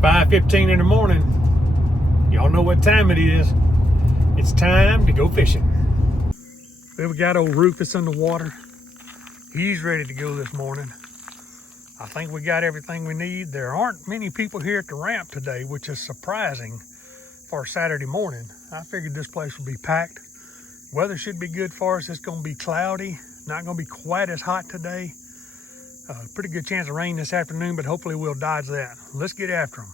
5:15 in the morning. Y'all know what time it is. It's time to go fishing. Well, we got old Rufus in the water. He's ready to go this morning. I think we got everything we need. There aren't many people here at the ramp today, which is surprising for Saturday morning. I figured this place would be packed. Weather should be good for us. It's going to be cloudy, not going to be quite as hot today. Pretty good chance of rain this afternoon, but hopefully we'll dodge that. Let's get after them.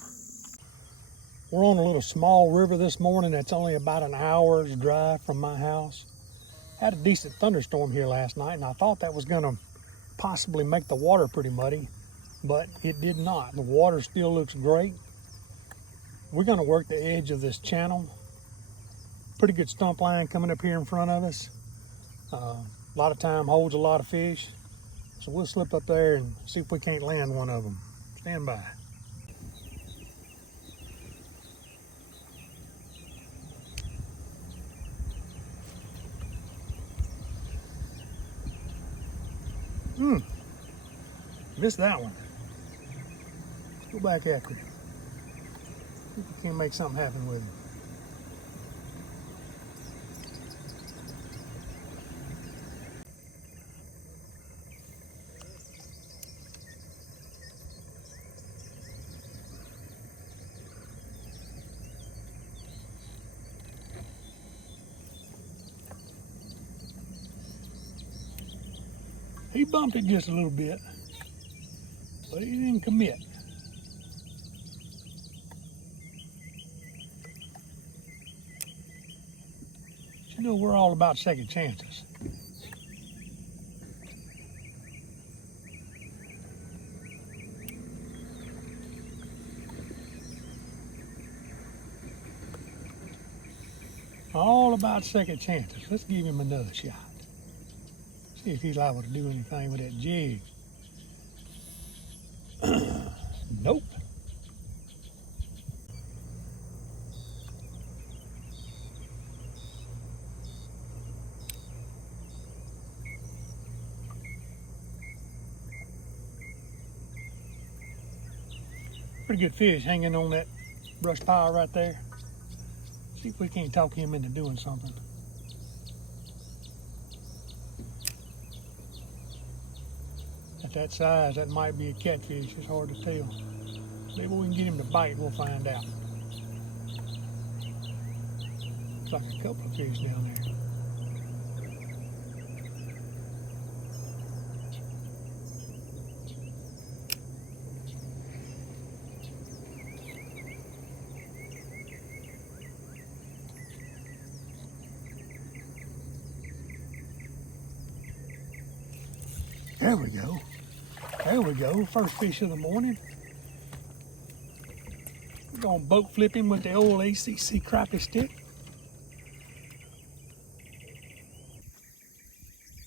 We're on a little small river this morning that's only about an hour's drive from my house. Had a decent thunderstorm here last night, and I thought that was going to possibly make the water pretty muddy, but it did not. The water still looks great. We're going to work the edge of this channel. Pretty good stump line coming up here in front of us. A lot of time holds a lot of fish. So we'll slip up there and see if we can't land one of them. Stand by. Missed that one. Let's go back after him. See if we can make something happen with him. He bumped it just a little bit, but he didn't commit. You know, we're all about second chances. All about second chances. Let's give him another shot. See if he's liable to do anything with that jig. Nope. Pretty good fish hanging on that brush pile right there. See if we can't talk him into doing something. At that size, that might be a catfish. It's hard to tell. Maybe we can get him to bite. We'll find out. Looks like a couple of fish down there. There we go. There we go. First fish of the morning. We're going to boat flip him with the old ACC crappie stick.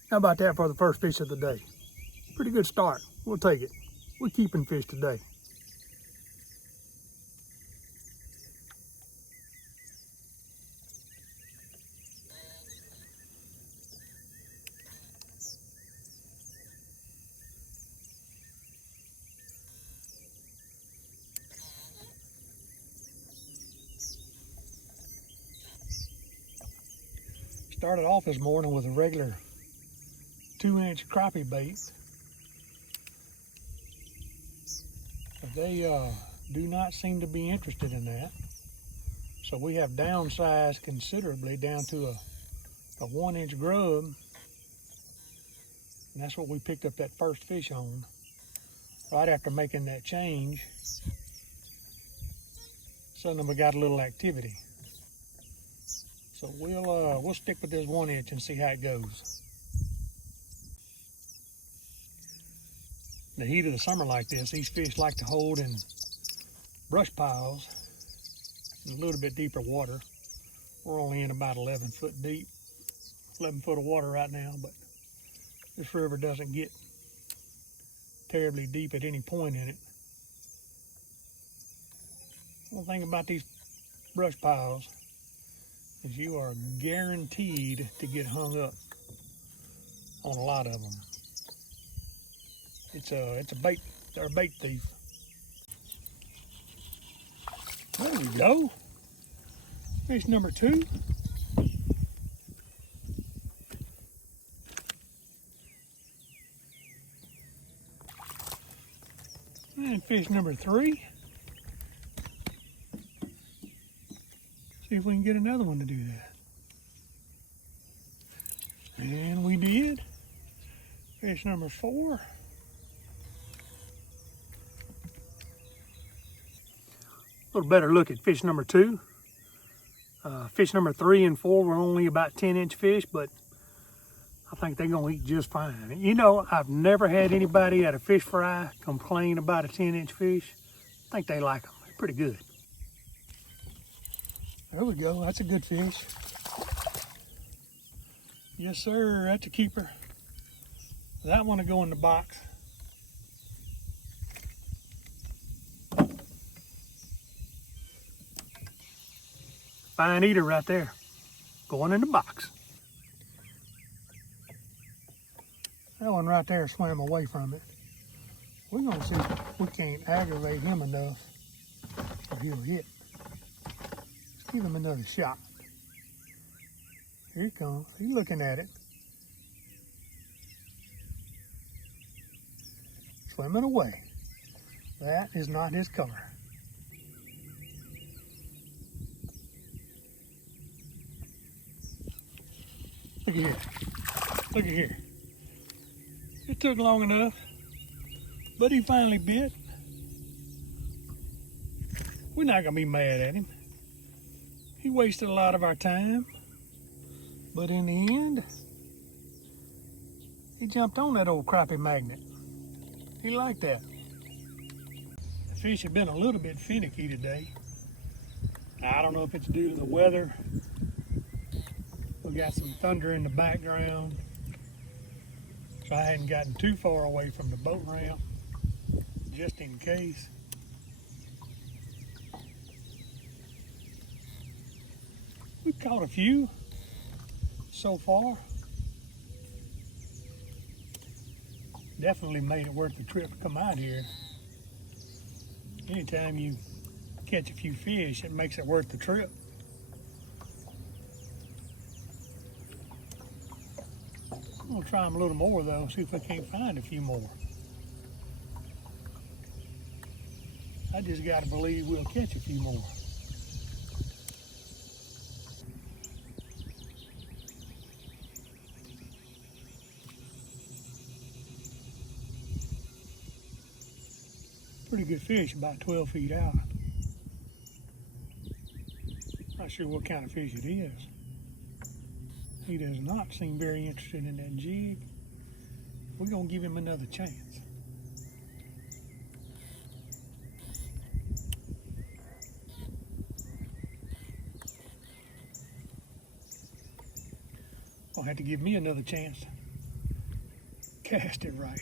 How about that for the first fish of the day? Pretty good start. We'll take it. We're keeping fish today. Started off this morning with a regular 2-inch crappie bait. But they do not seem to be interested in that. So we have downsized considerably down to a 1-inch grub. And that's what we picked up that first fish on. Right after making that change, suddenly we got a little activity. So we'll stick with this 1-inch and see how it goes. In the heat of the summer like this, these fish like to hold in brush piles in a little bit deeper water. We're only in about 11 foot deep, 11 foot of water right now, but this river doesn't get terribly deep at any point in it. One thing about these brush piles is you are guaranteed to get hung up on a lot of them. It's a bait, they're a bait thief. There we go. Fish number 2. And fish number 3. See if we can get another one to do that. And we did. Fish number 4. A little better look at fish number 2. Fish number 3 and 4 were only about 10-inch fish, but I think they're gonna eat just fine. You know, I've never had anybody at a fish fry complain about a 10-inch fish. I think they like them. They're pretty good. There we go. That's a good fish. Yes, sir. That's a keeper. That one will go in the box. Fine eater right there. Going in the box. That one right there swam away from it. We're going to see if we can't aggravate him enough or he'll hit. Let's give him another shot. Here he comes. He's looking at it. Swimming away. That is not his color. Look at here. Look at here. It took long enough, but he finally bit. We're not gonna be mad at him. He wasted a lot of our time, but in the end, he jumped on that old crappie magnet. He liked that. The fish have been a little bit finicky today. I don't know if it's due to the weather. We got some thunder in the background, so I hadn't gotten too far away from the boat ramp, just in case. We've caught a few so far. Definitely made it worth the trip to come out here. Anytime you catch a few fish, it makes it worth the trip. I'm gonna try them a little more though, see if I can't find a few more. I just gotta believe we'll catch a few more. Pretty good fish, about 12 feet out. Not sure what kind of fish it is. He does not seem very interested in that jig. We're gonna give him another chance. Gonna have to give me another chance to cast it right.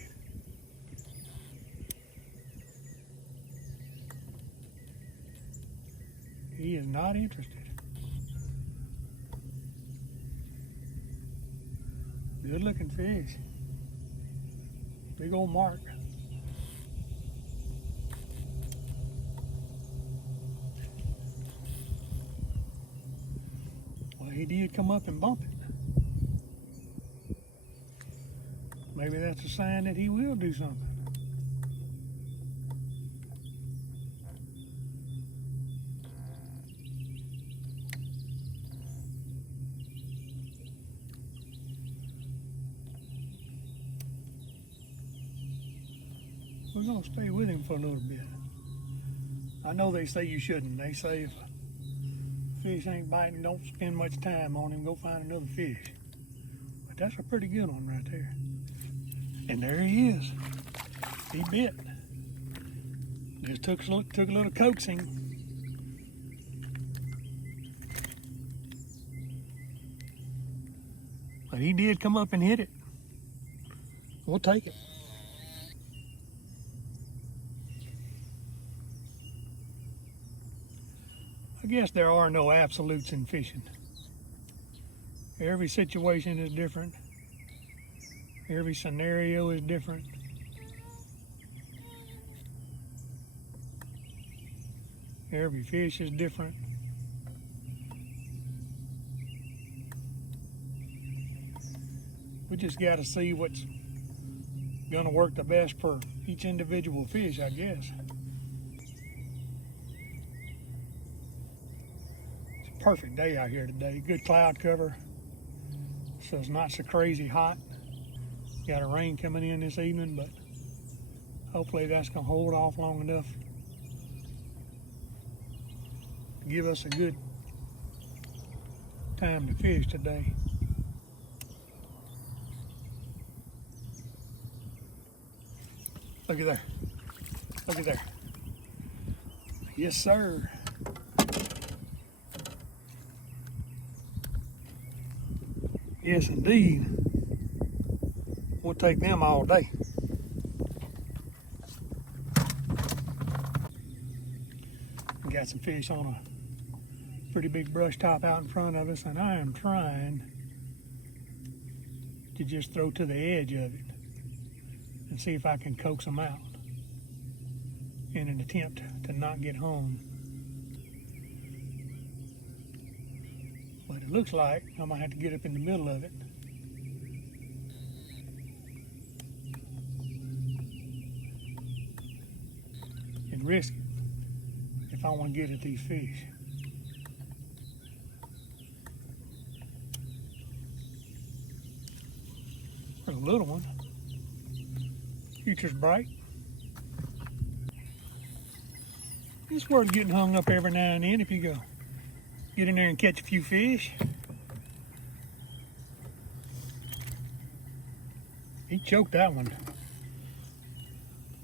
He is not interested. Good looking fish. Big old mark. Well, he did come up and bump it. Maybe that's a sign that he will do something. We're gonna stay with him for a little bit. I know they say you shouldn't. They say if a fish ain't biting, don't spend much time on him, go find another fish. But that's a pretty good one right there. And there he is. He bit. Just took a little coaxing. But he did come up and hit it. We'll take it. I guess there are no absolutes in fishing. Every situation is different. Every scenario is different. Every fish is different. We just got to see what's going to work the best for each individual fish, I guess. It's a perfect day out here today. Good cloud cover, so it's not so crazy hot. Got a rain coming in this evening, but hopefully that's going to hold off long enough to give us a good time to fish today. Look at there. Look at there. Yes, sir. Yes, indeed. We'll take them all day. We got some fish on a pretty big brush top out in front of us, and I am trying to just throw to the edge of it and see if I can coax them out in an attempt to not get home. But it looks like I might have to get up in the middle of it and risk it if I want to get at these fish. There's a little one. Future's bright. It's worth getting hung up every now and then if you go get in there and catch a few fish. He choked that one.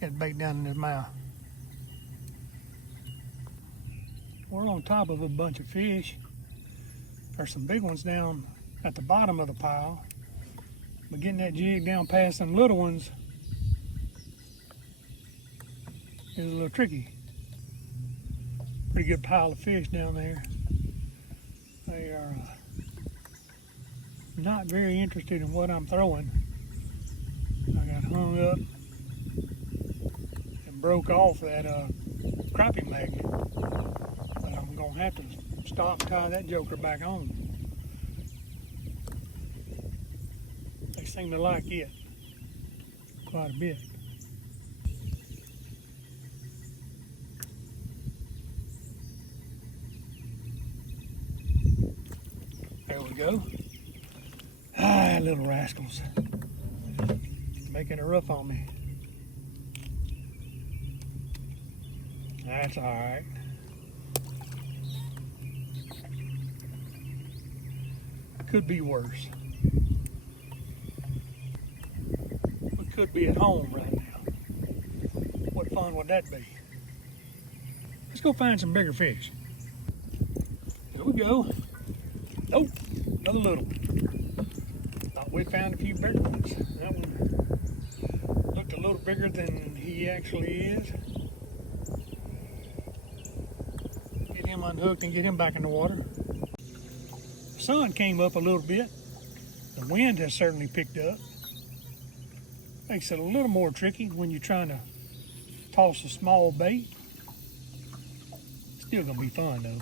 Got bait down in his mouth. We're on top of a bunch of fish. There's some big ones down at the bottom of the pile. But getting that jig down past them little ones is a little tricky. Pretty good pile of fish down there. They are not very interested in what I'm throwing. I got hung up and broke off that crappie magnet. But I'm gonna have to stop and tie that joker back on. They seem to like it quite a bit. There we go. Ah, little rascals. Making it rough on me. That's all right. Could be worse. We could be at home right now. What fun would that be? Let's go find some bigger fish. Here we go. Nope, another little one. Thought we found a few bigger ones. That one looked a little bigger than he actually is. Get him unhooked and get him back in the water. The sun came up a little bit. The wind has certainly picked up. Makes it a little more tricky when you're trying to toss a small bait. Still gonna be fun though.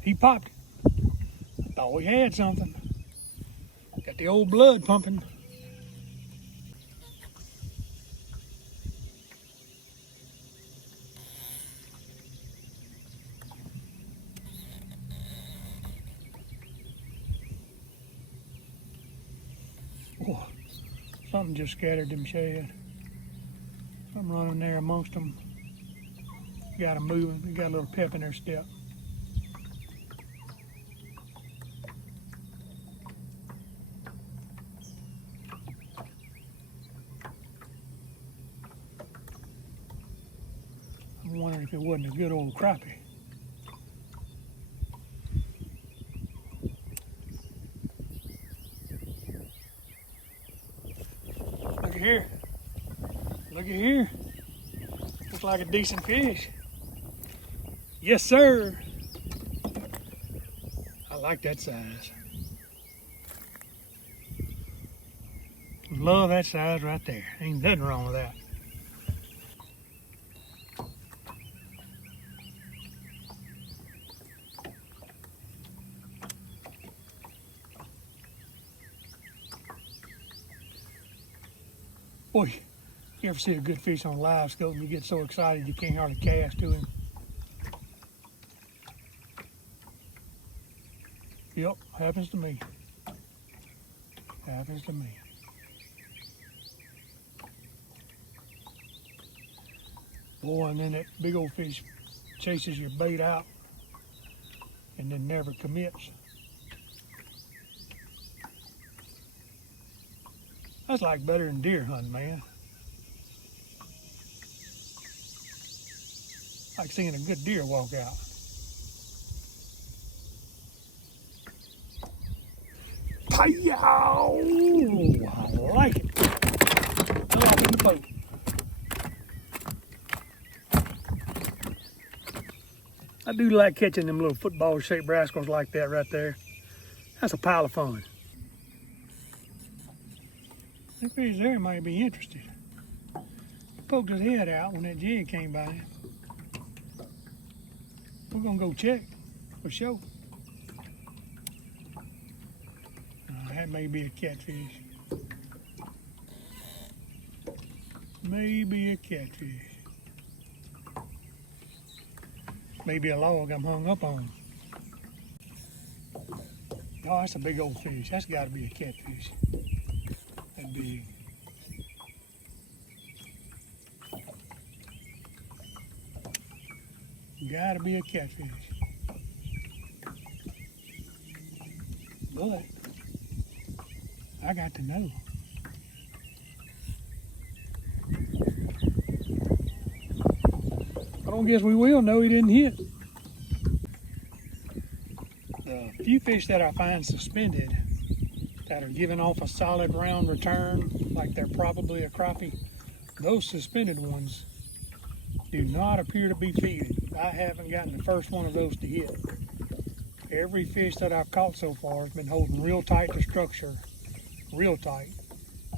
He popped it. I thought we had something. Got the old blood pumping. Oh, something just scattered them shad. Something running there amongst them. Got them moving. They got a little pep in their step. I'm wondering if it wasn't a good old crappie. Look at here. Look at here. Looks like a decent fish. Yes, sir. I like that size. Love that size right there. Ain't nothing wrong with that. Boy, you ever see a good fish on a live scope and you get so excited you can't hardly cast to him? Yep, happens to me. Happens to me. Boy, and then that big old fish chases your bait out and then never commits. That's like better than deer hunting, man. Like seeing a good deer walk out. Hi-yow! I like it. I like it in the boat. I do like catching them little football-shaped rascals like that right there. That's a pile of fun. That fish there might be interested. He poked his head out when that jig came by. We're gonna go check for sure. That may be a catfish. Maybe a catfish. Maybe a log I'm hung up on. Oh, that's a big old fish. That's got to be a catfish. That big. Got to be a catfish. But I got to know. I don't guess we will know he didn't hit. The few fish that I find suspended that are giving off a solid round return, like they're probably a crappie, those suspended ones do not appear to be feeding. I haven't gotten the first one of those to hit. Every fish that I've caught so far has been holding real tight to structure, real tight,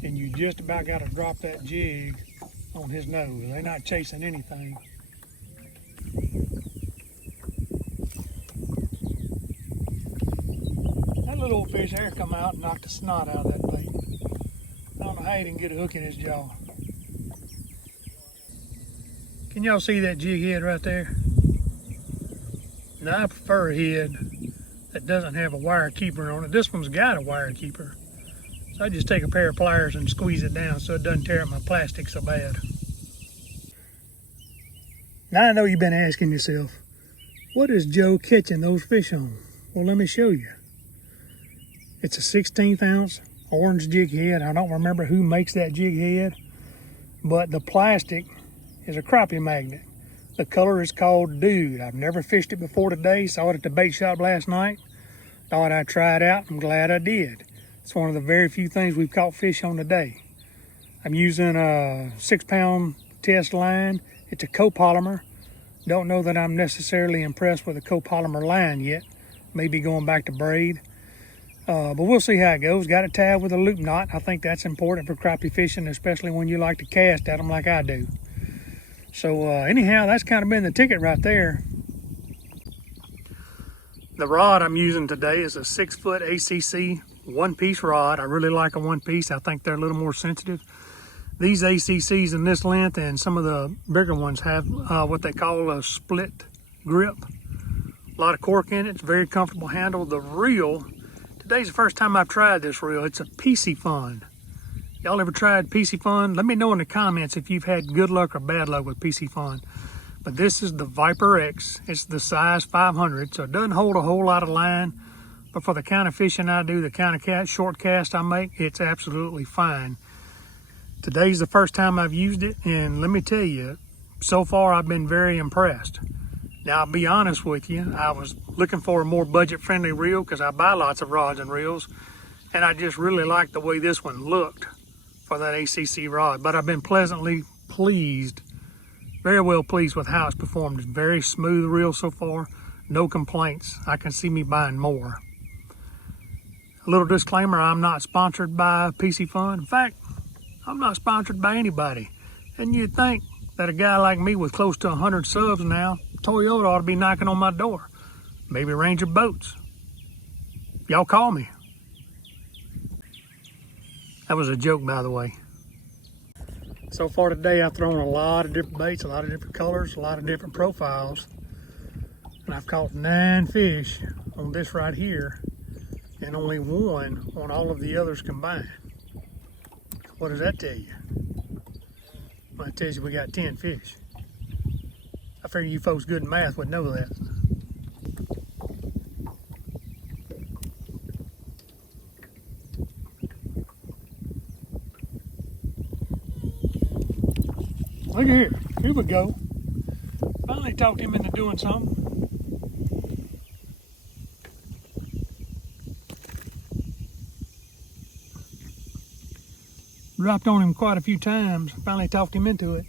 and you just about got to drop that jig on his nose. They're not chasing anything. That little old fish there come out and knocked the snot out of that bait. I don't know how he didn't get a hook in his jaw. Can y'all see that jig head right there? Now I prefer a head that doesn't have a wire keeper on it. This one's got a wire keeper. So I just take a pair of pliers and squeeze it down so it doesn't tear up my plastic so bad. Now I know you've been asking yourself, what is Joe catching those fish on? Well, let me show you. It's a 16th ounce orange jig head. I don't remember who makes that jig head, but the plastic is a crappie magnet. The color is called Dude. I've never fished it before today. Saw it at the bait shop last night. Thought I'd try it out. I'm glad I did. It's one of the very few things we've caught fish on today. I'm using a 6-pound test line. It's a copolymer. Don't know that I'm necessarily impressed with a copolymer line yet. Maybe going back to braid. But we'll see how it goes. Got it tied with a loop knot. I think that's important for crappie fishing, especially when you like to cast at them like I do. So anyhow, that's kind of been the ticket right there. The rod I'm using today is a 6-foot ACC one-piece rod. I really like a one-piece. I think they're a little more sensitive. These ACCs in this length and some of the bigger ones have what they call a split grip. A lot of cork in it. It's a very comfortable handle. The reel, today's the first time I've tried this reel. It's a PC Fun. Y'all ever tried PC Fun? Let me know in the comments if you've had good luck or bad luck with PC Fun. But this is the Viper X. It's the size 500, so it doesn't hold a whole lot of line. But for the kind of fishing I do, the kind of short cast I make, it's absolutely fine. Today's the first time I've used it, and let me tell you, so far I've been very impressed. Now, I'll be honest with you, I was looking for a more budget-friendly reel because I buy lots of rods and reels, and I just really liked the way this one looked for that ACC rod. But I've been pleasantly pleased, very well pleased with how it's performed. It's very smooth reel so far, no complaints. I can see me buying more. A little disclaimer, I'm not sponsored by PC Fun. In fact, I'm not sponsored by anybody. And you'd think that a guy like me with close to 100 subs now, Toyota ought to be knocking on my door. Maybe Ranger Boats. Y'all call me. That was a joke, by the way. So far today, I've thrown a lot of different baits, a lot of different colors, a lot of different profiles. And I've caught 9 fish on this right here and only 1 on all of the others combined. What does that tell you? Well, it tells you we got 10 fish. I figure you folks good in math would know that. Look here, here we go. Finally talked him into doing something. Dropped on him quite a few times. Finally talked him into it.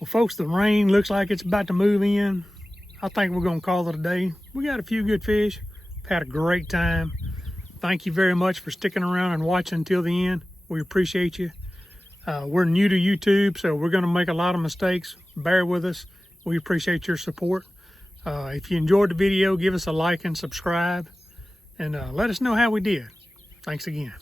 Well, folks, the rain looks like it's about to move in. I think we're gonna call it a day. We got a few good fish. Had a great time. Thank you very much for sticking around and watching until the end. We appreciate you. We're new to YouTube, so we're gonna make a lot of mistakes. Bear with us. We appreciate your support. If you enjoyed the video, give us a like and subscribe, and let us know how we did. Thanks again.